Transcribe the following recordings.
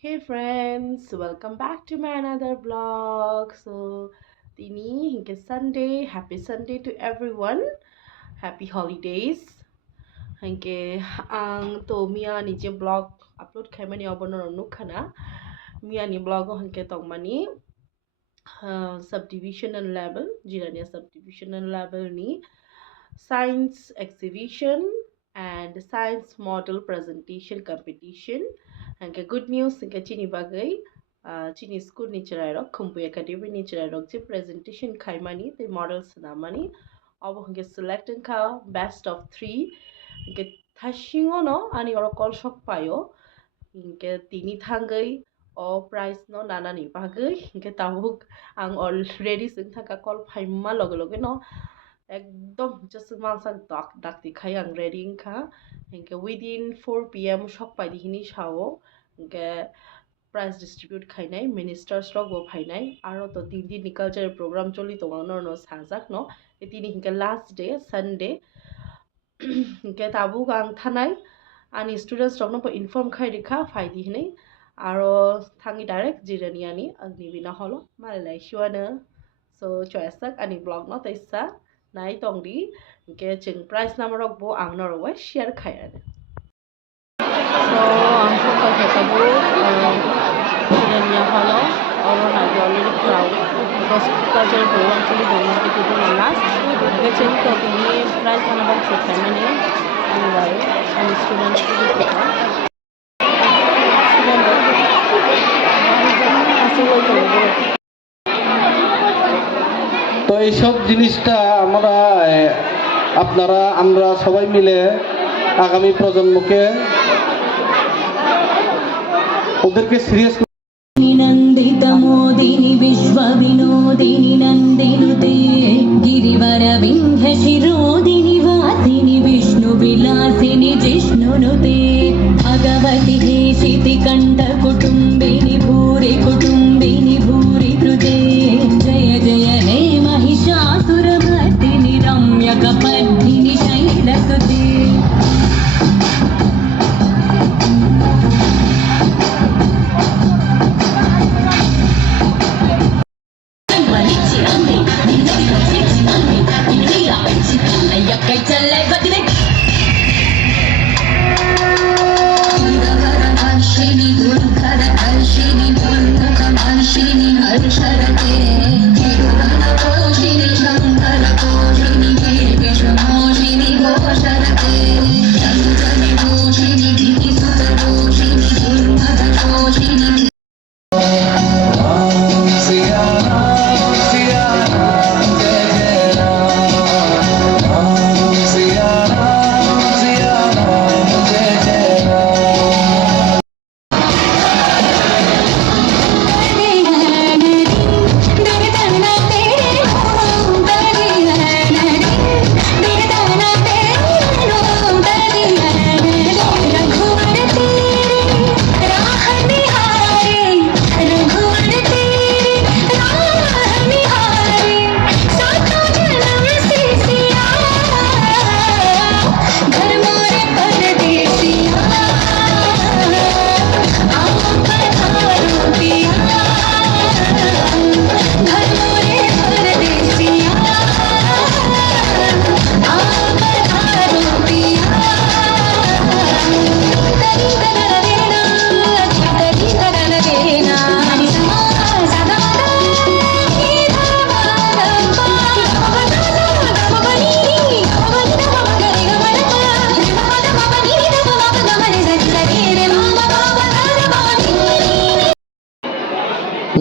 Hey friends, welcome back to my another vlog. So, Tini, hinke Sunday, happy Sunday to everyone. Happy holidays. Hinke ang to Mia ni je vlog upload kay mani abono nukana. Mia ni vlog hinke tong mani subdivisional level, jirania subdivisional level ni science exhibition and science model presentation competition. Hangke good news hangke chini bagai chini school ni chirai rok khumpu academy ni chirai rok je presentation khaimani the models namani abo hangke select ka best of 3 hangke thasingo no ani oro kol sok payo hangke tini thangai o prize no nanani bagai hangke tabuk ang already sing thaka kol phaima loge loge no একদম just মানসাক ডাকতি খাই আং ready ইনখা ইনকে within 4 PM সক পাইদিহিনি সাও ইনকে প্রাইজ ডিস্ট্রিবিউট খাইনাই মিনিস্টার্স রক বো ফাইনাই আরো তো তিন দিন কালচারাল প্রোগ্রাম চলি তো ন সাজাক ন তিনি হিনকে লাস্ট ডে সানডে ইনকে তাবু আং থানাই আনি স্টুডেন্টস রক ন ইনফর্ম খাই রেখা ফাইদিহিনি আরো থাঙ্গি ডাইরেক্ট জিরানিয়ানি আগনি বিনা হলো মালালাই শিওয়ানো সো চয়েসাক আনি ব্লগ ন তাইসা nai tong di ke ching price number ok bo ang nor wa share khaya so ang so ka ta bo nya halo oro na jo already crowd because culture program chili dona ke to na last ke ching to ni price number box se mane ani wai ani student ko ko তো এইসব জিনিসটা আমরা সবাই মিলে আগামী প্রজন্মকে ওদেরকে serious Nandit मोदिनी विश्व विनोदिनी नंदिनुते गिरिवर विंध्य शिरोदिनी वासिनी विष्णु विलासिनी जिष्णुनुते भगवति हेशिति कंठ कुटुंबिनी भूरि कृते जय जय हे महिषासुरमर्दिनि रम्य कपर्दिनि शैलसुते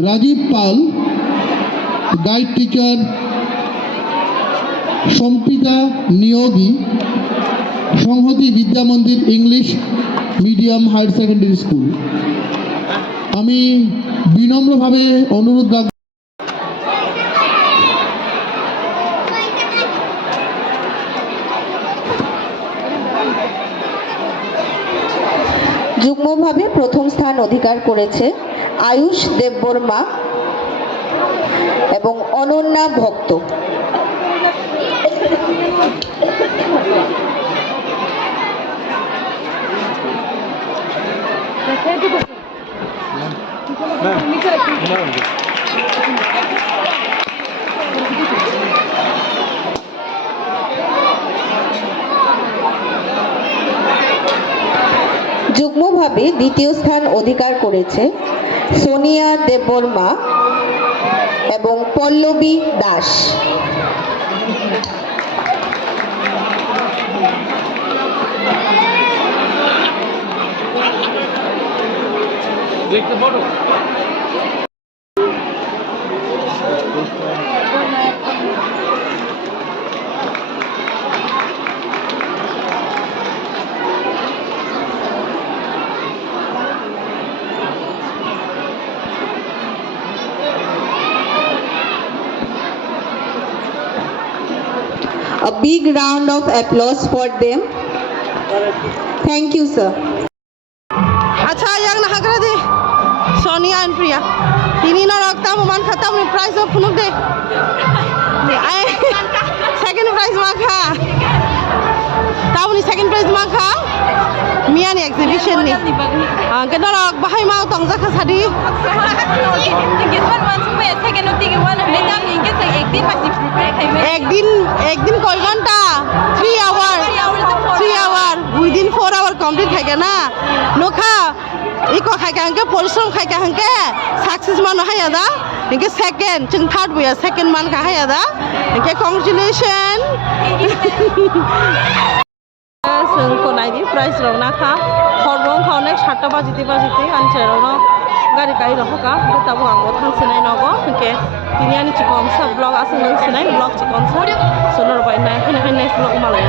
Rajib Pal guide teacher Sampita Neogi Sanghati Vidya Mandir English medium higher secondary school আমি বিনম্রভাবে অনুরোধ রাখব যুগ্মভাবে প্রথম স্থান অধিকার করেছে আয়ুষ দেববর্মা এবং অনন্যা ভক্ত। যুগ্মভাবে দ্বিতীয় স্থান অধিকার করেছে সোনিয়া দেববর্মা এবং Pallavi Das. A big round of applause for them. Thank you, sir. अच्छा yang nak kena di Sonia and Priya. Ini nak tamu man kata ni prize of punuk deh. Second prize maka. Tahu ni second prize maka. Mia ni exhibition ni. Kena nak bahai mau tong zakat hadi. একদিন কয় ঘন্টা 3 hour within 4 hour complete থাকে না Nokha eco খাইকা হাঙ্কে পরিশ্রম খাইকা হাঙ্কে success মান হায়া দা ইনকে second जों third বয়া সেকেন্ড মান খা হায়া দা ইনকে কংগ্রেচুলেশন जों को नाइदि प्राइज रौना खा हरबं खावने 7टा बाजिते आनसे रौना गारि गाइ रखा ताबो आंगो थांसनाय नगो इनके तिनियानि चिकन सब ब्लॉग आसं नंसनाय ब्लॉग चिकन सब सोनर बाय नाय नेक्स्ट ब्लॉग मालाय